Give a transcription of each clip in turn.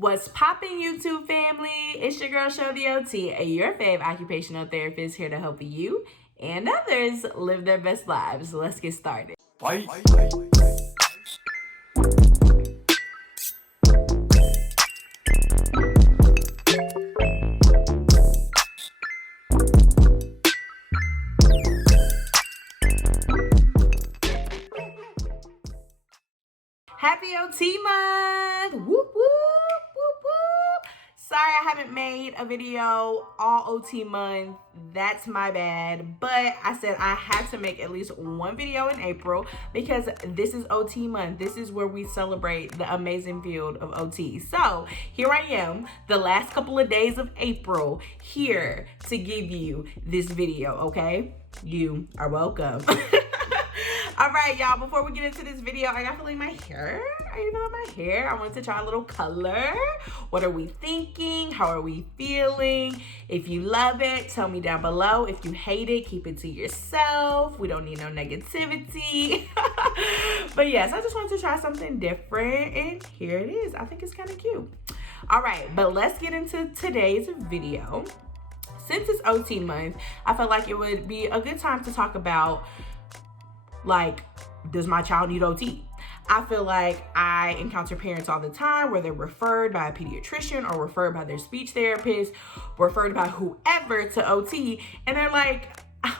What's poppin', YouTube family? It's your girl SHOtheOT, your fave occupational therapist, here to help you and others live their best lives. Let's get started. Bye. Happy OT month! Whoop, whoop, whoop, whoop. Sorry I haven't made a video all OT month. That's my bad. But I said I have to make at least one video in April because this is OT month. This is where we celebrate the amazing field of OT. So here I am, the last couple of days of April, here to give you this video, okay? You are welcome. All right, y'all, before we get into this video, are y'all feeling my hair? Are you feeling my hair? I wanted to try a little color. What are we thinking? How are we feeling? If you love it, tell me down below. If you hate it, keep it to yourself. We don't need no negativity. But yes, I just wanted to try something different, and here it is. I think it's kind of cute. All right, but let's get into today's video. Since it's OT month, I felt like it would be a good time to talk about, like, does my child need OT? I feel like I encounter parents all the time where they're referred by a pediatrician or referred by their speech therapist, referred by whoever to OT, and they're like,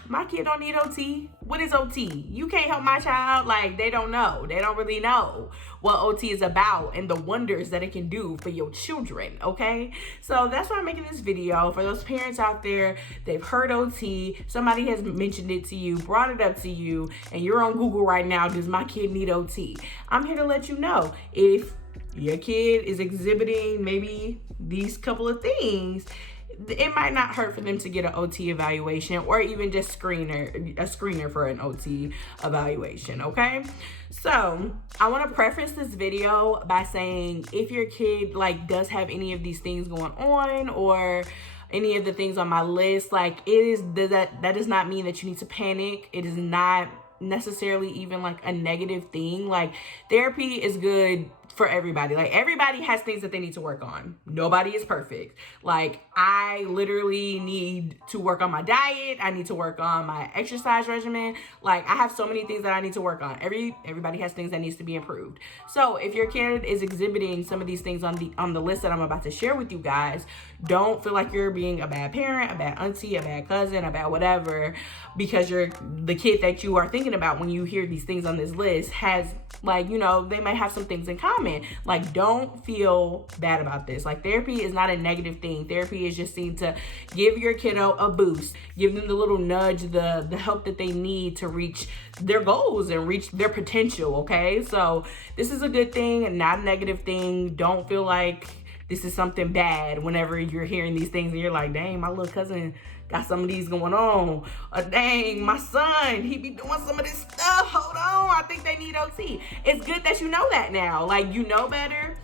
my kid don't need OT. What is OT? You can't help my child. Like, they don't know. They don't really know what OT is about and the wonders that it can do for your children, okay? So that's why I'm making this video. For those parents out there, they've heard OT, somebody has mentioned it to you, brought it up to you, and you're on Google right now, does my kid need OT? I'm here to let you know, if your kid is exhibiting maybe these couple of things, it might not hurt for them to get an OT evaluation or even just a screener for an OT evaluation, okay? So I want to preface this video by saying, if your kid does have any of these things going on or any of the things on my list, that does not mean that you need to panic. It is not necessarily even a negative thing. Therapy is good for everybody. Everybody has things that they need to work on. Nobody is perfect. I literally need to work on my diet. I need to work on my exercise regimen. I have so many things that I need to work on. Everybody has things that needs to be improved. So if your kid is exhibiting some of these things on the list that I'm about to share with you guys, don't feel like you're being a bad parent, a bad auntie, a bad cousin, a bad whatever, because the kid that you are thinking about when you hear these things on this list has, they might have some things in common. Don't feel bad about this. Therapy is not a negative thing. Therapy is just seen to give your kiddo a boost, give them the little nudge, the help that they need to reach their goals and reach their potential, okay? So this is a good thing, not a negative thing. Don't feel like this is something bad whenever you're hearing these things and you're like, dang, my little cousin got some of these going on. Or dang, my son, he be doing some of this stuff. Hold on, I think they need OT. It's good that you know that now. You know better.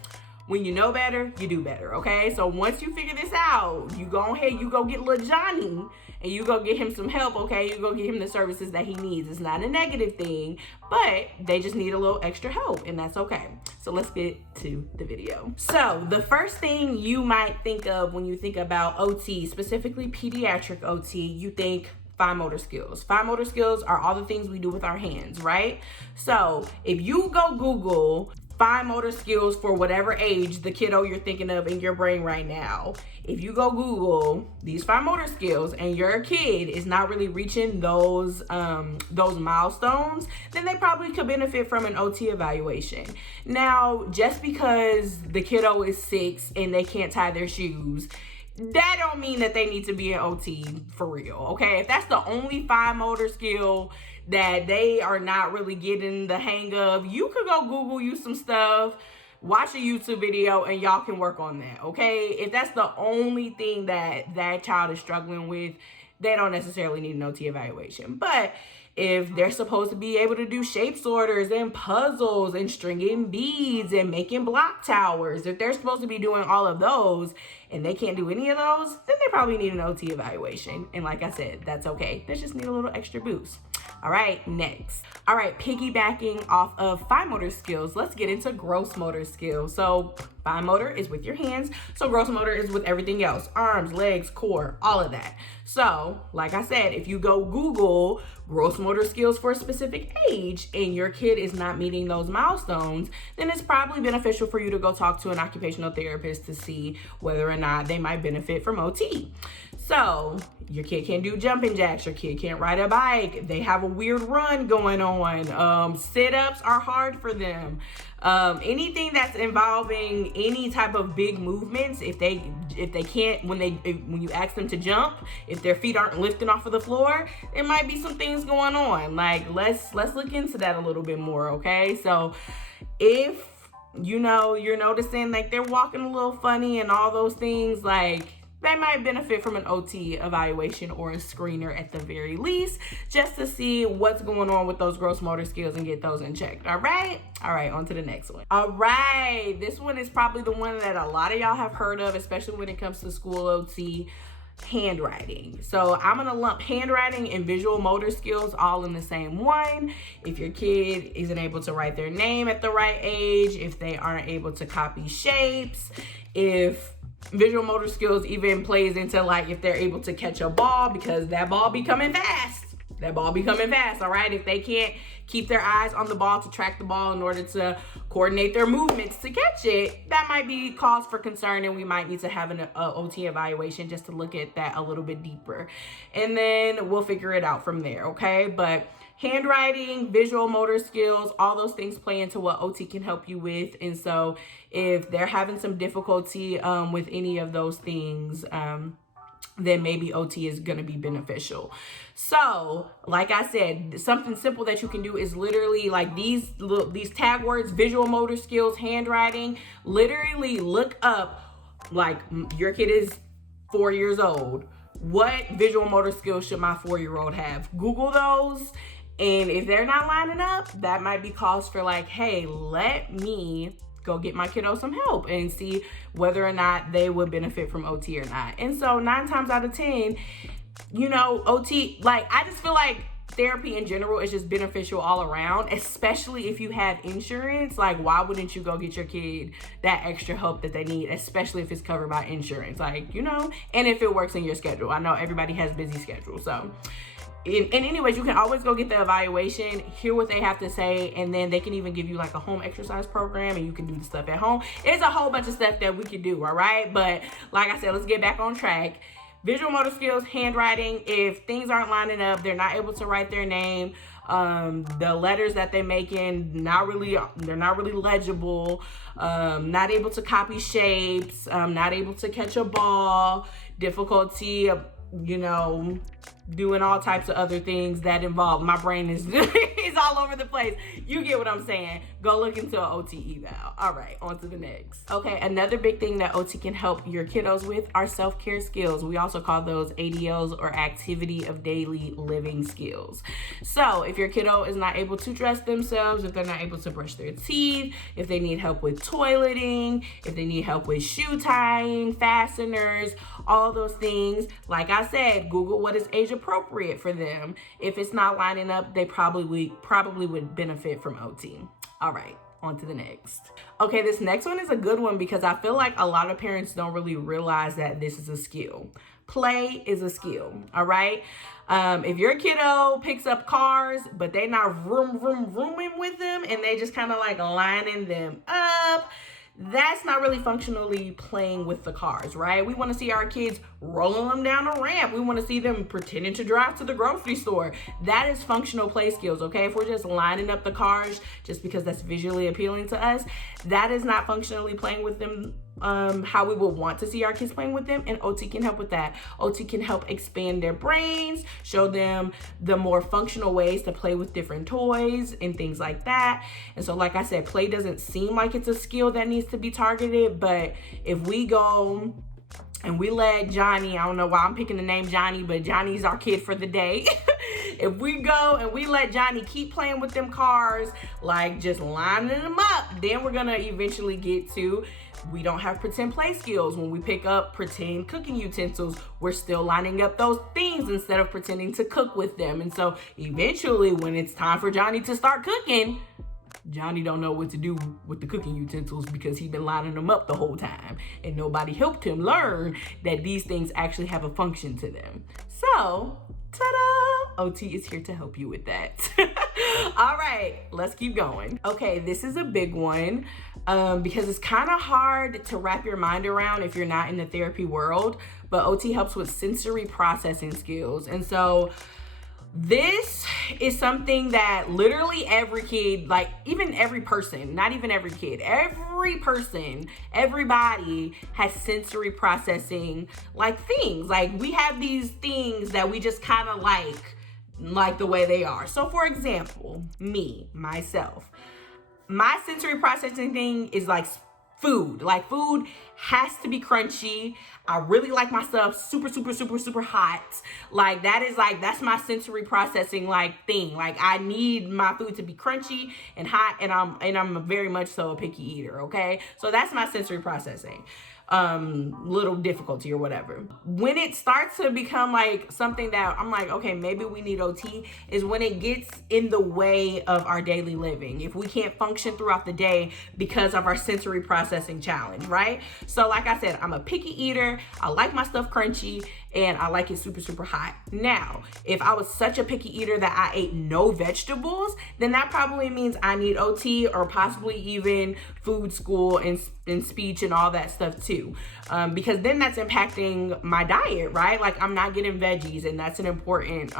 When you know better, you do better, okay? So once you figure this out, you go ahead, you go get little Johnny, and you go get him some help, okay? You go get him the services that he needs. It's not a negative thing, but they just need a little extra help, and that's okay. So let's get to the video. So the first thing you might think of when you think about OT, specifically pediatric OT, you think fine motor skills. Fine motor skills are all the things we do with our hands, right? So if you go Google fine motor skills for whatever age the kiddo you're thinking of in your brain right now, if you go Google these fine motor skills and your kid is not really reaching those milestones, then they probably could benefit from an OT evaluation. Now, just because the kiddo is 6 and they can't tie their shoes, that don't mean that they need to be an OT for real, okay? If that's the only fine motor skill that they are not really getting the hang of, you could go Google you some stuff, watch a YouTube video, and y'all can work on that, okay? If that's the only thing that child is struggling with, they don't necessarily need an OT evaluation. But if they're supposed to be able to do shape sorters and puzzles and stringing beads and making block towers, if they're supposed to be doing all of those and they can't do any of those, then they probably need an OT evaluation. And like I said, that's okay. They just need a little extra boost. All right, next. All right, piggybacking off of fine motor skills, let's get into gross motor skills. So fine motor is with your hands, so gross motor is with everything else, arms, legs, core, all of that. So like I said, if you go Google gross motor skills for a specific age and your kid is not meeting those milestones, then it's probably beneficial for you to go talk to an occupational therapist to see whether or not they might benefit from OT. So your kid can't do jumping jacks, your kid can't ride a bike, they have a weird run going on, sit-ups are hard for them. Anything that's involving any type of big movements, if they can't, when you ask them to jump, if their feet aren't lifting off of the floor, there might be some things going on. Like let's look into that a little bit more, okay? So if you know you're noticing like they're walking a little funny and all those things, like they might benefit from an OT evaluation or a screener at the very least, just to see what's going on with those gross motor skills and get those in check. All right, on to the next one. All right, this one is probably the one that a lot of y'all have heard of, especially when it comes to school OT. Handwriting. So I'm gonna lump handwriting and visual motor skills all in the same one. If your kid isn't able to write their name at the right age, if they aren't able to copy shapes, if visual motor skills even plays into like if they're able to catch a ball, because that ball be coming fast. All right? If they can't keep their eyes on the ball to track the ball in order to coordinate their movements to catch it, that might be cause for concern, and we might need to have an OT evaluation just to look at that a little bit deeper. And then we'll figure it out from there, okay? But handwriting, visual motor skills, all those things play into what OT can help you with. And so if they're having some difficulty with any of those things, then maybe OT is going to be beneficial. So like I said, something simple that you can do is literally like these tag words: visual motor skills, handwriting. Literally look up, like your kid is 4 years old. What visual motor skills should my 4-year-old have? Google those. And if they're not lining up, that might be cause for like, hey, let me go get my kiddo some help and see whether or not they would benefit from OT or not. And so 9 times out of 10, OT, like I just feel like therapy in general is just beneficial all around, especially if you have insurance. Like, why wouldn't you go get your kid that extra help that they need, especially if it's covered by insurance? Like, and if it works in your schedule. I know everybody has busy schedules, so and anyways, you can always go get the evaluation, hear what they have to say, and then they can even give you like a home exercise program and you can do the stuff at home. There's a whole bunch of stuff that we can do, all right? But like I said, let's get back on track. Visual motor skills, handwriting, if things aren't lining up, they're not able to write their name, the letters that they're making, they're not really legible, not able to copy shapes, not able to catch a ball, difficulty, doing all types of other things that involve, my brain is is all over the place. You get what I'm saying. Go look into an OT eval. All right, on to the next. Okay, another big thing that OT can help your kiddos with are self-care skills. We also call those ADLs, or activity of daily living skills. So if your kiddo is not able to dress themselves, if they're not able to brush their teeth, if they need help with toileting, if they need help with shoe tying, fasteners, all those things, like I said, Google what is age appropriate for them. If it's not lining up, they probably would benefit from OT. All right, on to the next. Okay, this next one is a good one because I feel like a lot of parents don't really realize that this is a skill. Play is a skill, all right? If your kiddo picks up cars, but they not vrooming with them and they just kind of like lining them up, that's not really functionally playing with the cars, right? We want to see our kids rolling them down a ramp. We want to see them pretending to drive to the grocery store. That is functional play skills, okay? If we're just lining up the cars just because that's visually appealing to us, that is not functionally playing with them how we would want to see our kids playing with them, and OT can help with that. OT can help expand their brains, show them the more functional ways to play with different toys and things like that. And so like I said, play doesn't seem like it's a skill that needs to be targeted, but if we go and we let Johnny, I don't know why I'm picking the name Johnny, but Johnny's our kid for the day. If we go and we let Johnny keep playing with them cars, like just lining them up, then we're gonna eventually get to, we don't have pretend play skills. When we pick up pretend cooking utensils, we're still lining up those things instead of pretending to cook with them. And so eventually when it's time for Johnny to start cooking, Johnny don't know what to do with the cooking utensils because he's been lining them up the whole time and nobody helped him learn that these things actually have a function to them. So, ta-da! OT is here to help you with that. All right, let's keep going. Okay, this is a big one because it's kind of hard to wrap your mind around if you're not in the therapy world, but OT helps with sensory processing skills. And so this is something that literally every kid, like even every person, not even every kid, every person, everybody has sensory processing like things. Like we have these things that we just kind of like the way they are. So for example, myself, my sensory processing thing is like food. Like food has to be crunchy. I really like my stuff super, super, super, super hot. Like that's my sensory processing like thing. Like I need my food to be crunchy and hot, and I'm very much so a picky eater, okay? So that's my sensory processing. Little difficulty or whatever. When it starts to become like something that I'm like, okay, maybe we need OT, is when it gets in the way of our daily living. If we can't function throughout the day because of our sensory processing challenge, right? So like I said, I'm a picky eater. I like my stuff crunchy and I like it super, super hot. Now, if I was such a picky eater that I ate no vegetables, then that probably means I need OT or possibly even food school and speech and all that stuff too. Because then that's impacting my diet, right? Like I'm not getting veggies, and that's an important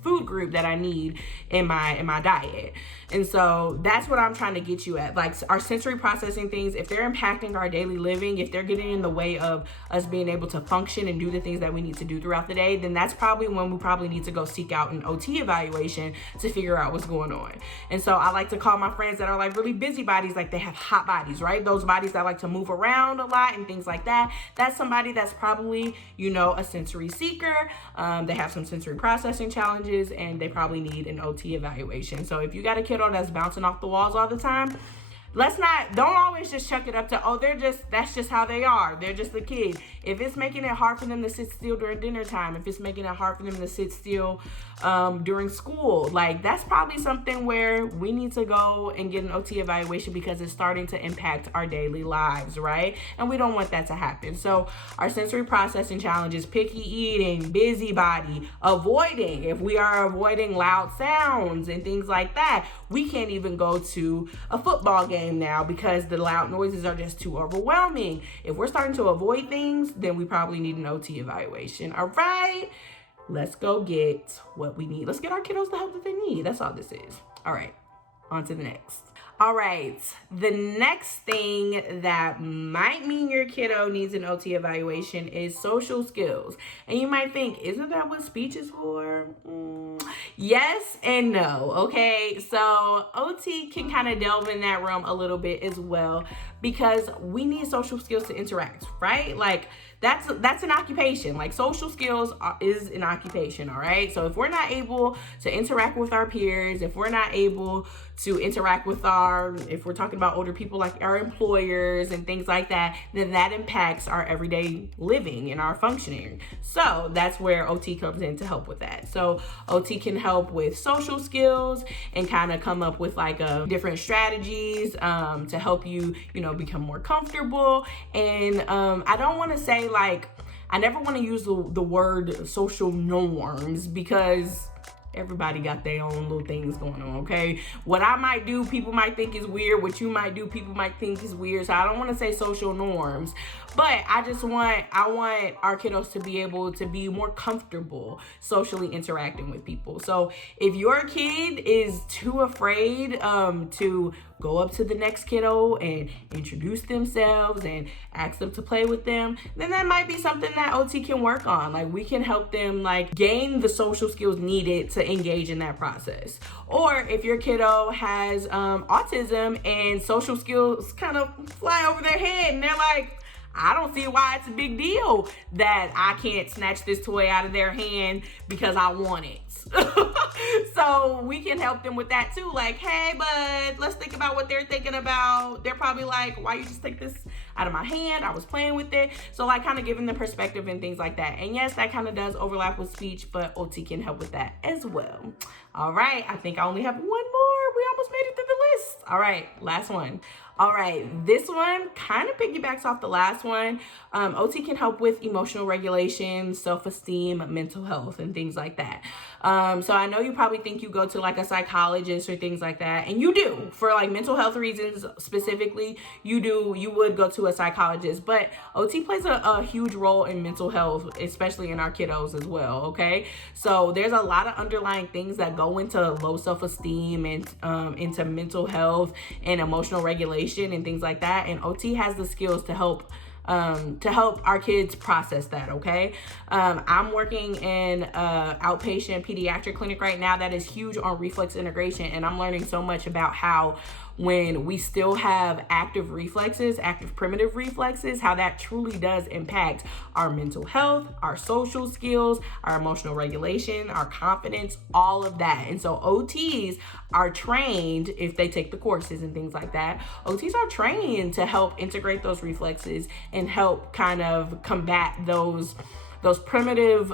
food group that I need in my diet. And so that's what I'm trying to get you at. Like our sensory processing things, if they're impacting our daily living, if they're getting in the way of us being able to function and do the things that we need to do throughout the day, then that's probably when we probably need to go seek out an OT evaluation to figure out what's going on. And so I like to call my friends that are like really busy bodies, like they have hot bodies, right? Those bodies that like to move around a lot and things like that. That's somebody that's probably, a sensory seeker. They have some sensory processing challenges and they probably need an OT evaluation. So if you got a kiddo that's bouncing off the walls all the time, don't always just chuck it up to, that's just how they are. They're just a kid. If it's making it hard for them to sit still during dinner time, if it's making it hard for them to sit still during school, like that's probably something where we need to go and get an OT evaluation because it's starting to impact our daily lives, right? And we don't want that to happen. So our sensory processing challenges, picky eating, busybody, avoiding. If we are avoiding loud sounds and things like that, we can't even go to a football game now because the loud noises are just too overwhelming. If we're starting to avoid things, then we probably need an OT evaluation. All right, let's go get what we need. Let's get our kiddos the help that they need. That's all this is. All right, on to the next. All right, the next thing that might mean your kiddo needs an OT evaluation is social skills. And you might think, isn't that what speech is for? Yes and no, okay? So OT can kind of delve in that realm a little bit as well because we need social skills to interact, right? Like that's an occupation. Like social skills is an occupation, all right? So if we're not able to interact with our peers, if we're not able to interact with if we're talking about older people, like our employers and things like that, then that impacts our everyday living and our functioning. So that's where OT comes in to help with that. So OT can help with social skills and kind of come up with like different strategies to help you, become more comfortable. And I don't want to say I never want to use the word social norms because everybody got their own little things going on, okay? What I might do, people might think is weird. What you might do, people might think is weird. So I don't want to say social norms, but I want our kiddos to be able to be more comfortable socially interacting with people. So if your kid is too afraid to go up to the next kiddo and introduce themselves and ask them to play with them, then that might be something that OT can work on. Like we can help them gain the social skills needed to engage in that process. Or if your kiddo has autism and social skills kind of fly over their head and they're like, I don't see why it's a big deal that I can't snatch this toy out of their hand because I want it. So we can help them with that too. Like, hey, bud, let's think about what they're thinking about. They're probably like, why you just take this out of my hand? I was playing with it. So like kind of giving them perspective and things like that. And yes, that kind of does overlap with speech, but OT can help with that as well. All right, I think I only have one more. We almost made it through the list. All right, last one. All right, this one kind of piggybacks off the last one. OT can help with emotional regulation, self-esteem, mental health, and things like that. So I know you probably think you go to like a psychologist or things like that, and you do. For like mental health reasons specifically, you would go to a psychologist, but OT plays a huge role in mental health, especially in our kiddos as well, okay? So there's a lot of underlying things that go into low self-esteem and into mental health and emotional regulation and things like that, and OT has the skills to help our kids process that, okay? I'm working in an outpatient pediatric clinic right now that is huge on reflex integration, and I'm learning so much about how when we still have active reflexes, active primitive reflexes, how that truly does impact our mental health, our social skills, our emotional regulation, our confidence, all of that. And so OTs are trained, if they take the courses and things like that, OTs are trained to help integrate those reflexes and help kind of combat those primitive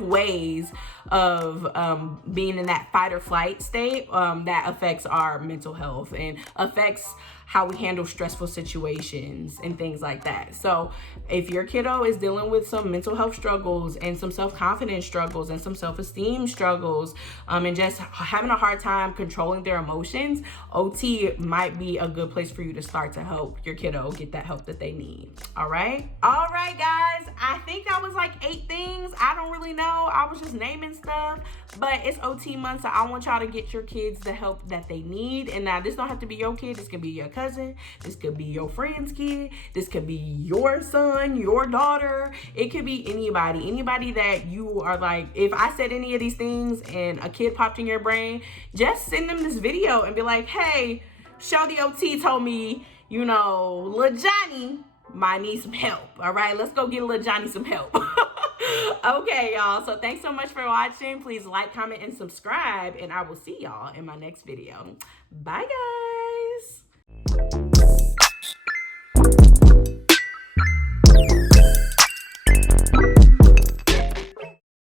ways of being in that fight or flight state that affects our mental health and affects how we handle stressful situations and things like that. So if your kiddo is dealing with some mental health struggles and some self-confidence struggles and some self-esteem struggles and just having a hard time controlling their emotions, OT might be a good place for you to start to help your kiddo get that help that they need. All right, guys, I think that was like 8 things. I don't really know. I was just naming stuff, but it's OT month, so I want y'all to get your kids the help that they need. And now this don't have to be your kid. This can be your cousin. This could be your friend's kid. This could be your son, your daughter. It could be anybody that you are like, if I said any of these things and a kid popped in your brain, just send them this video and be like, hey, SHOtheOT told me, you know, Lil Johnny might need some help. All right, let's go get Lil Johnny some help. Okay, y'all, so thanks so much for watching. Please like, comment, and subscribe, and I will see y'all in my next video. Bye, guys.